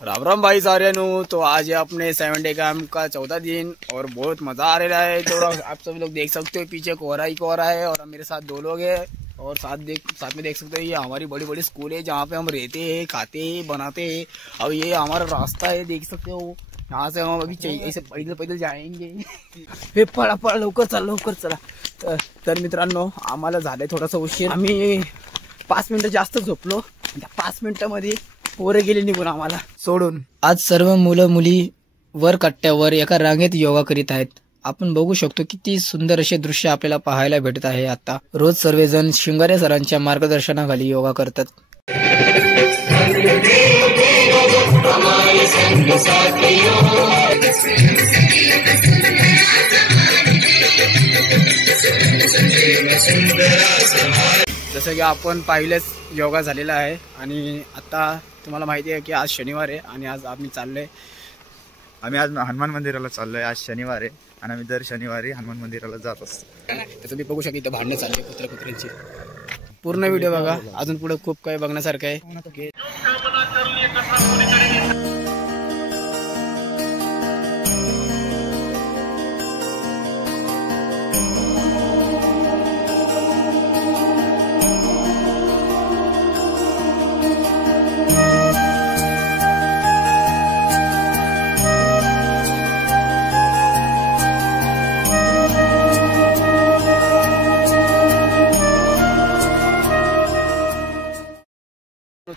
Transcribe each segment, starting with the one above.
राम राम भाई सारियानु। तो आज है अपने 7 डे कैंप का 14 दिन और बहुत मजा आ रहा है। तो आप सभी लोग देख सकते हो पीछे कोहरा ही कोहरा है और मेरे साथ 2 लोग हैं और साथ में देख सकते हो ये हमारी बड़ी बड़ी स्कूल है जहाँ पे हम रहते हैं, खाते हैं, बनाते हैं। अब ये हमारा रास्ता है, देख सकते हो। यहाँ से हम अभी ऐसे पैदल जाएंगे। पळा लवकर चला। तर मित्रांनो आम्हाला झालंय थोडासा उशीर। आम्ही 5 मिनिटं जास्त झोपलो। 5 मिनिटांमध्ये पोरे गेले निघून आम्हाला सोडून। आज सर्व मुलं मुली वर कट्ट्यावर एका रांगेत योगा करीत आहेत। आपण बघू शकतो किती सुंदर असे दृश्य आपल्याला पाहायला भेटत आहे। आता रोज सर्वजण शिंगारे सरांच्या मार्गदर्शनाखाली योगा करतात। जसं की आपण पाहिलेच योगा झालेला आहे आणि आता तुम्हाला माहिती आहे की आज शनिवार आहे आणि आज आम्ही आज हनुमान मंदिराला चाललोय। आज शनिवार आहे आणि आम्ही दर शनिवारी हनुमान मंदिराला जात असतो। तर तुम्ही बघू शकता इथं भांडणं चालले कुत्र्यांची। पूर्ण व्हिडिओ बघा, अजून पुढे खूप काही बघण्यासारखं आहे।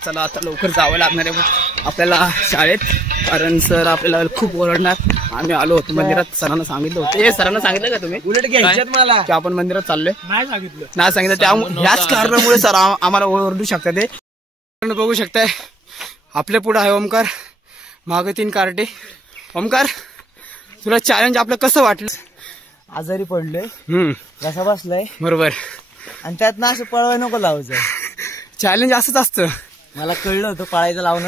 चला आता लवकर जावं लागणार आहे आपल्याला शाळेत, कारण सर आपल्याला खूप ओरडणार। आम्ही आलो होतो मंदिरात, सरांना सांगितलं होतं। सरांना सांगितलं का तुम्ही उलट घ्यायच्यात मला की आपण मंदिरात चाललोय? नाही सांगितलं। त्यामुळे याच कारणामुळे सर आम्हाला ओरडू शकतात। ते बघू शकताय आपल्या पुढे आहे ओमकार, मागे 3 कार्टे। ओमकार तुला चॅलेंज आपलं कसं वाटलं? आजारी पडलोय, कसा बसलाय बरोबर, आणि त्यात ना असं पळवाय नको लावायचं। चॅलेंज असंच असतं। मला कळलं होतं पळायचं लावणं।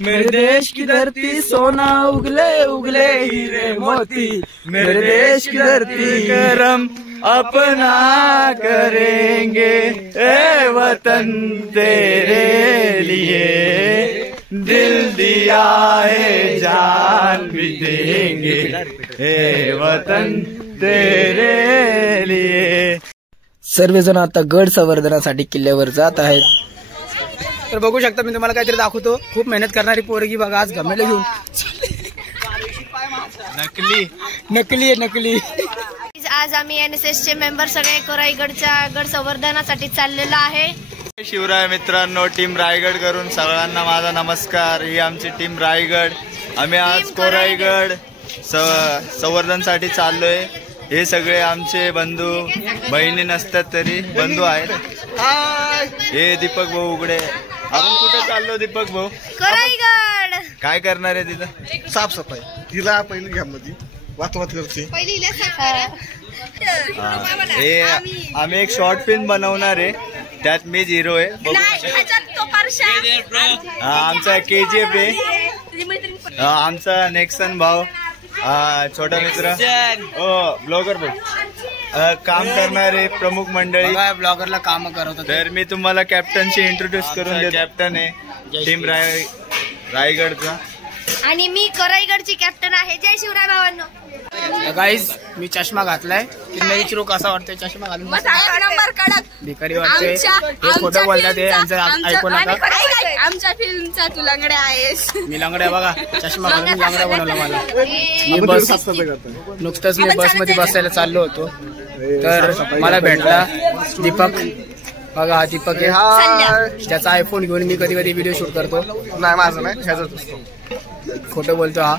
मेरे देश की धरती सोना उगले उगले हीरे मोती, मेरे देश की धरती करम अपना करेंगे, ए वतन तेरे लिए दिल दिया है जान भी देंगे, ए वतन तेरे लिए। सर्वजण आता गड संवर्धनासाठी किल्ल्यावर जात आहेत। तर बघू शकता मी तुम्हाला काहीतरी दाखवतो। खूप मेहनत करणारी पोरगी बघा आज घमेले घेऊन। नकली आज आम्ही एनएसएस चे मेंबर सगळे कोराईगडच्या गड संवर्धनासाठी चाललेलो आहे। शिवराय मित्रांनो, टीम रायगड करून सगळ्यांना माझा नमस्कार। ही आमची टीम रायगड। आम्ही आज कोराईगड संवर्धनसाठी चाललोय। हे सगळे आमचे बंधू बहिणी नसतात तरी बंधू आहेत। हे दीपक भाऊ उघडे। आपण कुठे चाललो दीपक भाऊ? कोराईगड। काय करणार आहे तिथं? साफसफाई। तिला पहिली घ्या मध्ये वाचवात करते। हे आम्ही एक शॉर्ट फिल्म बनवणार आहे, त्यात मीच हिरो आहे। आमचा KGF आहे। आमचा नेक्सन भाऊ, छोटा मित्र, ब्लॉगर भाऊ, काम करणारे प्रमुख मंडळी ब्लॉगरला काम करवतात। तर मी तुम्हाला कॅप्टनशी इंट्रोड्यूस करून देतो। कॅप्टन आहे टीम रायगडचा आणि मी कोराईगडची कॅप्टन आहे। जय शिवराय भावांनो। गाईज मी चष्मा घातलाय, त्यांना विचारू कसा वाटतोय चष्मा घालून? भिकारी वाटतोय, हे खोटं बोलतात, हे ऐकू नका। आमच्या फिल्मचा तू लंगड्या आहेस। मी लंगड्या बघा, चष्मा घालून लंगड्या बनवला मला। नुकतंच मी बसमध्ये बसायला चाललो होतो तर मला भेटला दीपक। बघा हा दीपक आहे, हा त्याचा आयफोन घेऊन मी कधी कधी व्हिडिओ शूट करतो। नाही माझं नाही, ह्याचाच असतो। खोटं बोलतो हा।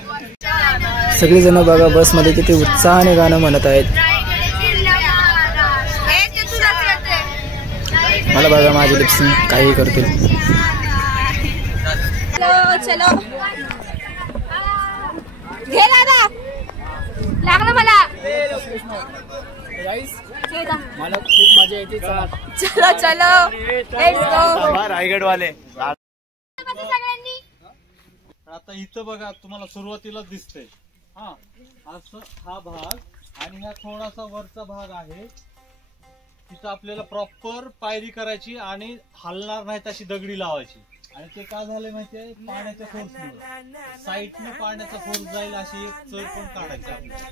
सगळेजण बघा बसमध्ये किती उत्साहाने गाणं म्हणत आहेत। मला बघा माझे लिप्सिंग काही करतील। चलो घे दादा, लागलं मला। मला खूप मजा येते। चलो लेट्स गो। रायगड वाले आता इथं बघा तुम्हाला सुरुवातीला दिसतंय हा असं हा भाग आणि हा थोडासा वरचा भाग आहे. तिथं आपल्याला प्रॉपर पायरी करायची आणि हलणार नाही तशी दगडी लावायची. आणि ते का झालंय माहितीये, पाण्याच्या फोर्समुळे साईडने पाण्याचा फोर्स जाईल अशी एक चढ पण काढायची आपल्याला.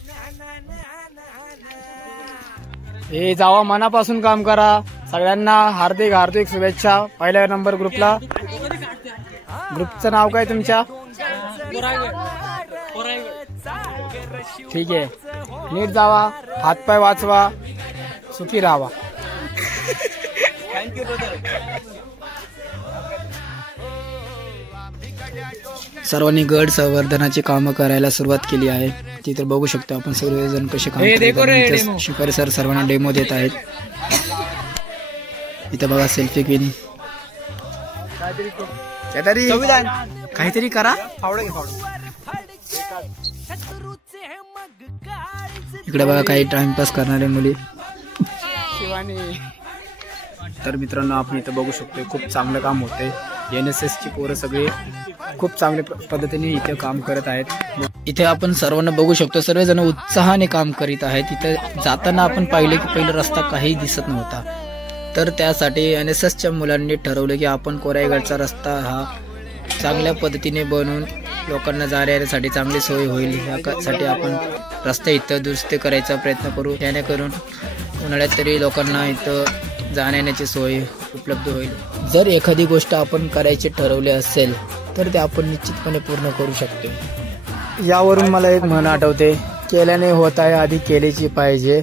हे जावा मनापासून काम करा. सगळ्यांना हार्दिक हार्दिक शुभेच्छा. पहिल्या नंबर ग्रुपला. ग्रुपचं नाव काय तुमच्या? ठीक आहे, नीट जावा, हातपाय वाचवा, सुखी राहावा. Thank you brother. सर्वांनी गड संवर्धनाची कामं करायला सुरुवात केली आहे. तिथे बघू शकतो आपण सर्वजण कसे काम करतात. शिकारी सर सर्वांना डेमो देत आहेत. इथं बघा सेल्फी क्वीन. काहीतरी करा. इकडे बघा काही टाइमपास करणारे मुली. तर मित्रांनो आपण इथं बघू शकतो खूप चांगलं काम होतंय. NSS ची पोरं सगळे खूप चांगल्या पद्धतीने इथे काम करत आहेत. इथे आपण सर्वांना बघू शकतो सर्वजण उत्साहाने काम करीत आहेत. इथे जाताना आपण पाहिले की पहिला रस्ता काही दिसत नव्हता. तर त्यासाठी NSS च्या मुलांनी ठरवलं की आपण कोराईगडचा रस्ता हा चांगल्या पद्धतीने बनवून लोकांना जाण्यासाठी चांगली सोय होईल यासाठी आपण रस्ता इथं दुरुस्ती करायचा प्रयत्न करू. जेणेकरून उन्हाळ्यात तरी लोकांना इथं जाण्याची सोय उपलब्ध होईल. जर एखादी गोष्ट आपण करायचे ठरवले असेल तर ते आपण निश्चितपणे पूर्ण करू शकतो. यावरून मला एक म्हण आठवते, केल्याने होत आहे आधी केल्याची पाहिजे.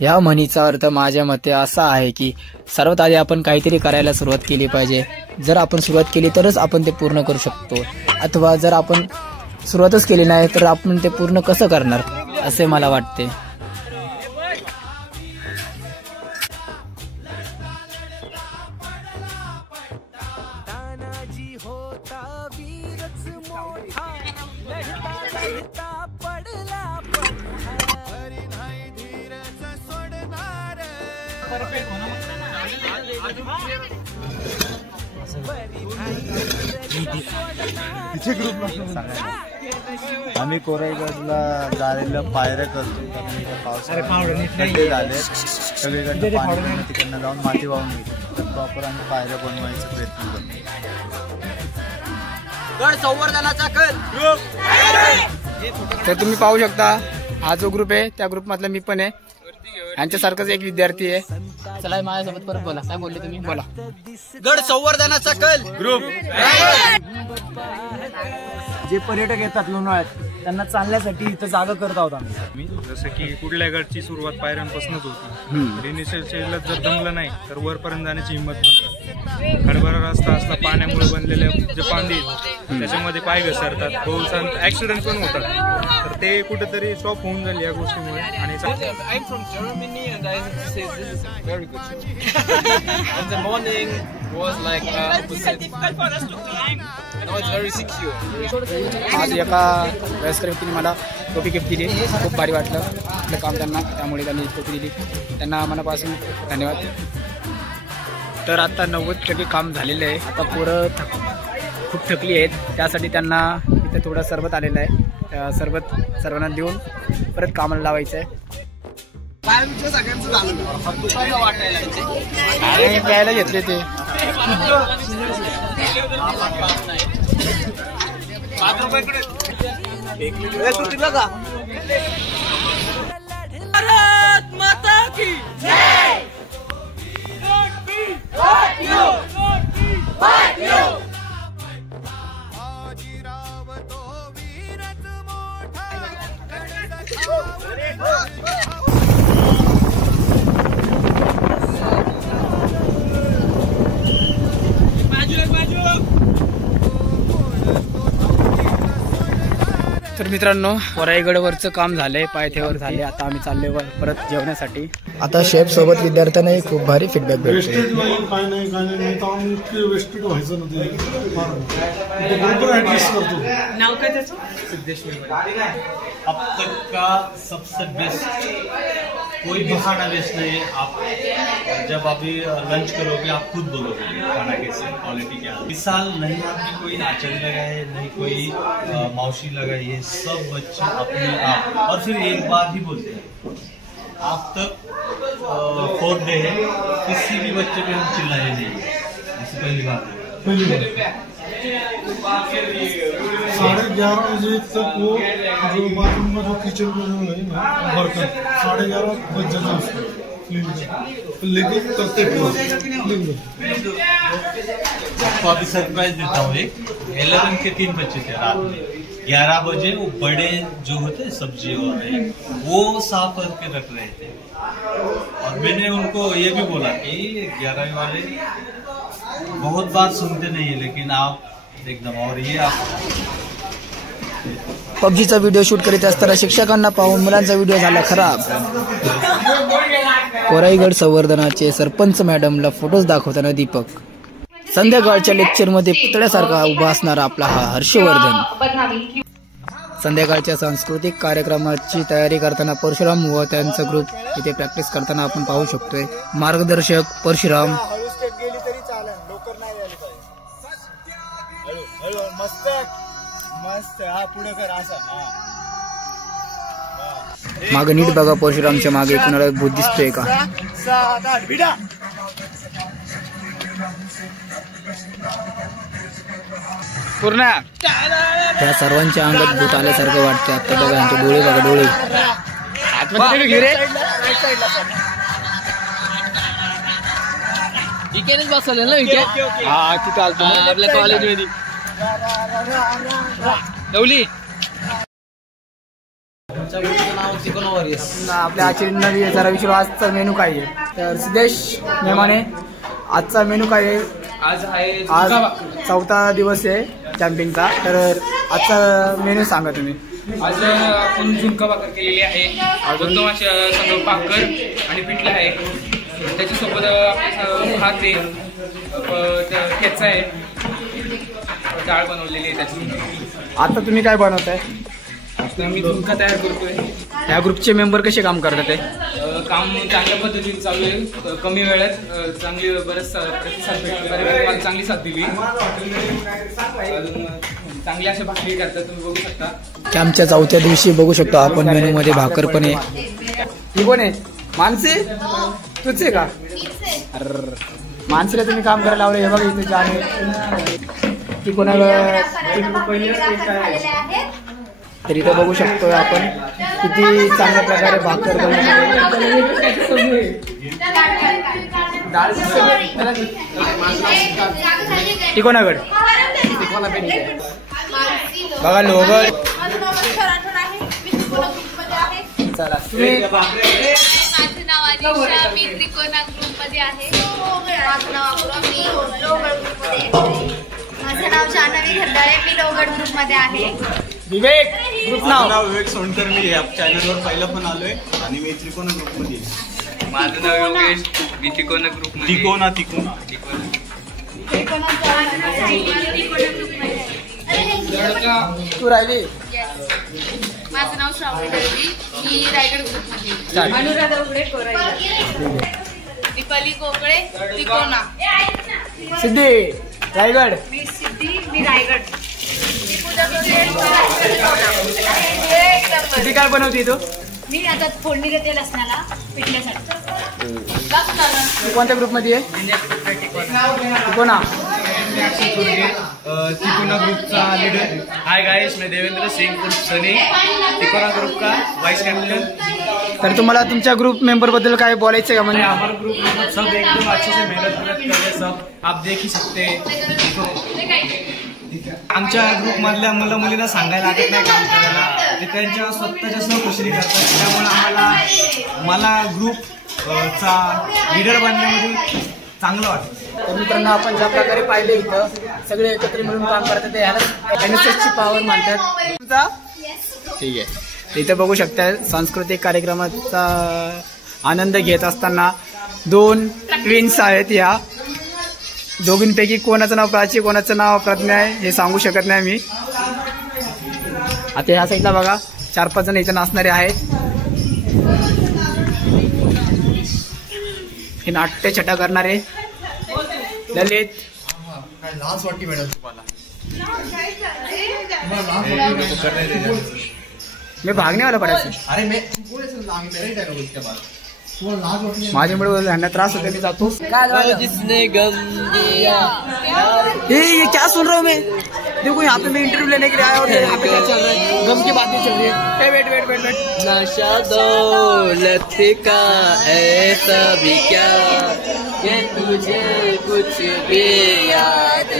या म्हणीचा अर्थ माझ्या मते असा आहे की सर्वात आधी आपण काहीतरी करायला सुरुवात केली पाहिजे. जर आपण सुरुवात केली तरच आपण ते पूर्ण करू शकतो, अथवा जर आपण सुरुवातच केली नाही तर आपण ते पूर्ण कसं करणार असे मला वाटते. आम्ही कोराईगडला जायला पायऱ्या करतो. पावसाळ्यात झाले सगळीकडनं पाणी तिकडनं जाऊन माती वाहून घेतो. तर प्रॉपर आम्ही पायऱ्या बनवायचा प्रयत्न करतो. गड संवर्धनाचा कल. तर तुम्ही पाहू शकता हा जो ग्रुप आहे त्या ग्रुप मधला मी पण आहे. यांच्यासारखाच एक विद्यार्थी आहे. चला माझ्यासोबत परत बोला. काय बोलले तुम्ही? बोला. गड संवर्धनाचा कल ग्रुप. जे पर्यटक येतात लोणावळ्यात त्यांना चालण्यासाठी इथं जागा करत आहोत आम्ही. जसं की कुठल्या गडची सुरुवात पायऱ्यांपासूनच होती. इनिशियल स्टेजला जर जमलं नाही तर वरपर्यंत जाण्याची हिंमत पण. खडबरा रस्ता असला पाण्यामुळे बनलेले जे पांदी त्याच्यामध्ये पाय घसरतात, बहुत ऍक्सिडेंट पण होतात. तर ते कुठेतरी स्टॉप होऊन जाईल या गोष्टीमुळे. आणि आज एका वयस्कर व्यक्तीने मला टोपी गिफ्ट दिली. खूप भारी वाटलं आपलं काम त्यांना, त्यामुळे त्यांनी टोपी दिली. त्यांना मनापासून धन्यवाद. तर आता 90% काम झालेलं आहे. आता पोरं खूप थकली आहेत, त्यासाठी त्यांना इथं थोडं सरबत आलेलं आहे. सरबत सर्वांना देऊन परत कामाला लावायचं आहे. प्यायला घेतले ते. भारत माता की जय. तर मित्रांनो कोराईगडवरचं काम झालंय, पायथ्यावर झाले. आता आम्ही चाललोय परत जेवण्यासाठी. आता शेफ सोबत विद्यार्थ्यांनाही खूप भारी फीडबॅक भेटतो. नाव काय त्याचं? सिद्धेश्वर. अब तक का सबसे बेस्ट कोई भी खाना वेस्ट नहीं है। आप जब अभी लंच करोगे आप खुद बोलोगे खाना कैसे, क्वालिटी क्या है। इस साल नहीं आपने कोई आचार्य लगाए, नहीं कोई मौसी लगाई है, सब बच्चे अपने आप। और फिर एक बात ही बोलते हैं, आप तक 4th डे है, किसी भी बच्चे पे हम चिल्लाए नहीं, ऐसी पहली बात है। 11:30 बजे तक वो जो बाथरूम में जो किचन में जो है बर्तन 11:30 बज जाता है उसको क्लीन कर, लेकिन करते क्लीन कर। आपको अभी सरप्राइज देता हूँ। एक 11 के 3 बच्चे थे रात में, 11 बजे वो बड़े जो होते हैं सब्जी वाले वो साफ करके रख रहे थे। और मैंने उनको ये भी बोला कि 11 वाले बहुत बात सुनते नहीं है, लेकिन आप एकदम, और ये आप पबजीचा व्हिडिओ शूट करीत असताना शिक्षकांना पाहून मुलांचा व्हिडिओ झाला खराब। कोराईगड संवर्धनाचे सरपंच मॅडमला फोटोज दाखवताना दीपक। संध्याकाळच्या लेक्चरमध्ये पुतळ्यासारखा उभा असणारा आपला हा हर्षवर्धन। संध्याकाळच्या सांस्कृतिक कार्यक्रमाची तयारी करताना परशुराम व त्यांचा ग्रुप इथे प्रॅक्टिस करताना आपण पाहू शकतोय। मार्गदर्शक परशुराम। मागे नीट बघा, परशुरामच्या मागे कुणाला भूत दिसतोय का? पूर्ण त्या सर्वांच्या अंगात भूत आल्यासारखं वाटतं। आता बघा यांचे डोळे बघा, डोळे आतमध्ये घे रे। इकडेच बसवले ना इकडे? हा तिथं आलतो आपल्या कॉलेजमध्ये लवली। आपल्या आचार्यांना जरा विचारू आजचा मेनू काय आहे। तर सिद्धेश मेमाने, आजचा मेनू काय आहे? आज 4था दिवस आहे कॅम्पिंगचा, तर आजचा मेनू सांगा तुम्ही। आज आपण झुणका भाकर केलेली आहे, उत्तम अशा भाकर आणि पिठलं आहे, त्याच्यासोबत आपले भात आहे, ठेचा आहे, डाळ बनवलेली आहे त्याची। आता तुम्ही काय बनवताय? आता मी झुणका तयार करतोय। या ग्रुपचे मेंबर कसे काम करतात? काम चांगल्या पद्धतीने चालू आहे, कमी वेळात चांगली बरेच प्रतिसाद भेटला, मला चांगली साथ दिली, चांगली अशा भाकरी करतात, तुम्ही बघू शकता। कॅम्पच्या 4थ्या दिवशी बघू शकतो आपण मेनू मध्ये भाकर पण आहे। ही कोण आहे? मानसी, तूच आहे का? अरे मानसीला तुम्ही काम करायला लावले, हे बघा इथे जाणे ती कोणाला तर इथं बघू शकतो आपण किती चांगल्या प्रकारे भाकर टिकोनागड बघा लोगड। चला तुम्ही। माझं नाव अनिशा, मी त्रिकोणा ग्रुप मध्ये आहे। माझं नाव अपूर्वा, मी लोहगड ग्रुप मध्ये आहे। माझं नाव जान्हवी खंडाळे, मी लोहगड ग्रुप मध्ये आहे। विवेक ग्रुप नाव विवेक सोनकर, मी या चॅनलवर पहिला पण आलोय आणि मी त्रिकोणा ग्रुप मध्ये। माझं नाव योगेश, मी त्रिकोणा ग्रुप मध्ये। तिकोना तू राहिली। माझं नाव श्रावणी दळवी, मी रायगड ग्रुप मध्ये। अनुराधा उघडे कोराईगड। दीपाली कोकळे त्रिकोणा। सिद्धी रायगड। मी सिद्धी, मी रायगड। किती काय बनवते तू? मी आता फोडणी देते लसणाला पिठल्यासाठी। तू कोणत्या ग्रुप मध्ये आहे? टिकोना। तिकोना ग्रुप का लीडर। हाय गाइस, मैं देवेंद्र सिंह उर्फ सनी, तिकोना ग्रुप का वाइस कैप्टन। तर तुम्हाला तुमच्या ग्रुप मेंबर बद्दल काय बोलायचं का? म्हणजे हमारे ग्रुप में सब एकदम अच्छे से मेहनत कर रहे हैं, सब आप देख ही सकते हैं। आमच्या ग्रुप मधल्या मुलींना सांगायला लागत नाही काम करायला, ते त्यांच्या स्वतःच्या स्वखुशीने करतात। त्यामुळे मला ग्रुप चा लीडर बनण्यामध्ये चांगलं वाटतं। तर मित्रांनो, आपण ज्या प्रकारे पाहिले इथं सगळे एकत्र मिळून काम करतात, ते ह्याला एनएसएसची पॉवर म्हणतात। ठीक आहे, इथं बघू शकता सांस्कृतिक कार्यक्रमाचा आनंद घेत असताना 2 ट्विन्स आहेत। या दोघींपैकी कोणाचं नाव प्राची, कोणाचं नाव प्रज्ञा आहे हे सांगू शकत नाही मी। आता ह्या साईडला बघा 4-5 जण इथं नाचणारे आहेत। हे नाट्य छटा करणारे ललित. लाज वाटते मॅडम तुम्हाला. मी भागने वाला पडायचं. अरे मी माझ्यामुळे ह्यांना त्रास होते. मी जातो. जिसने गम दिया. ये क्या सुन रहा हूँ मैं? देखो यहाँ पे मैं इंटरव्यू लेने के लिए आया और यहाँ पे क्या चल रहा है? गम की बातें चल रही है. Wait wait wait wait. नशा दौलत का ऐसा भी क्या कि तुझे कुछ भी याद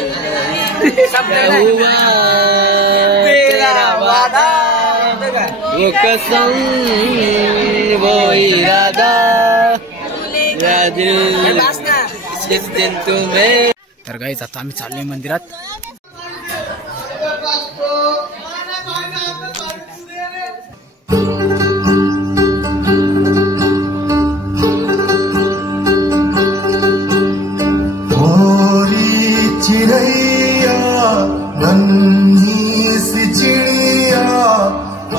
नहीं हुआ तेरा वादा, वो कसम वो इरादा, जिस दिन तुम्हें. तर गाईज आता आम्ही चाललोय मंदिरात. चिड़ैया नन्ही सी चिड़िया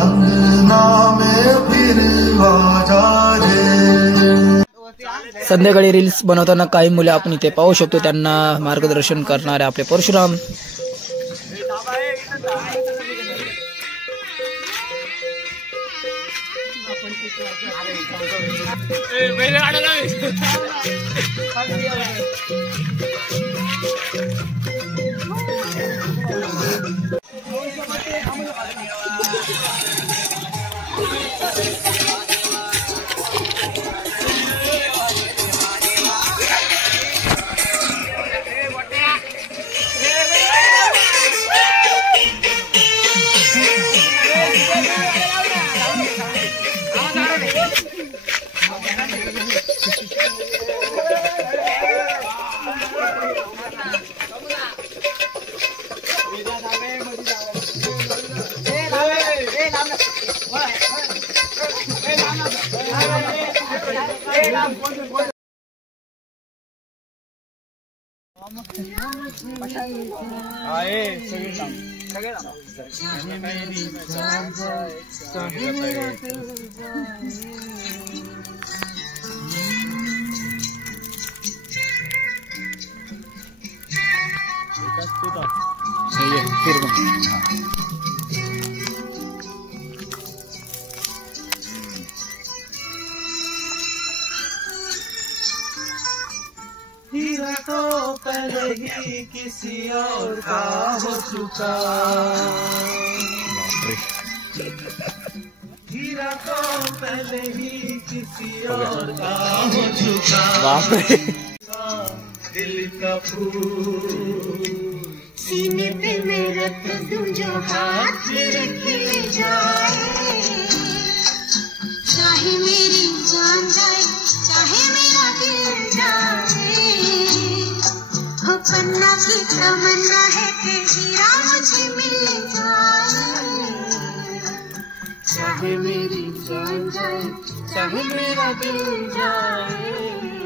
अंगना में फिर आजा रे. संध्याकाळी रील्स बनवताना काही मुले आपण इथे पाहू शकतो. त्यांना मार्गदर्शन करणारे आपले परशुराम. हीरा तो पहले ही किसी और का हो चुका. हीरा तो पहले ही किसी और का हो चुका. दिल का फूल सीने पे मेरा तो जो हाथ मेरे खिल जाए, चाहे मेरी जान जाए चाहे मेरा दिल जाए, हो पन्ना की तमन्ना है कि हीरा मुझे मिल जाए, चाहे मेरी जान जाए चाहे मेरा दिल जाए.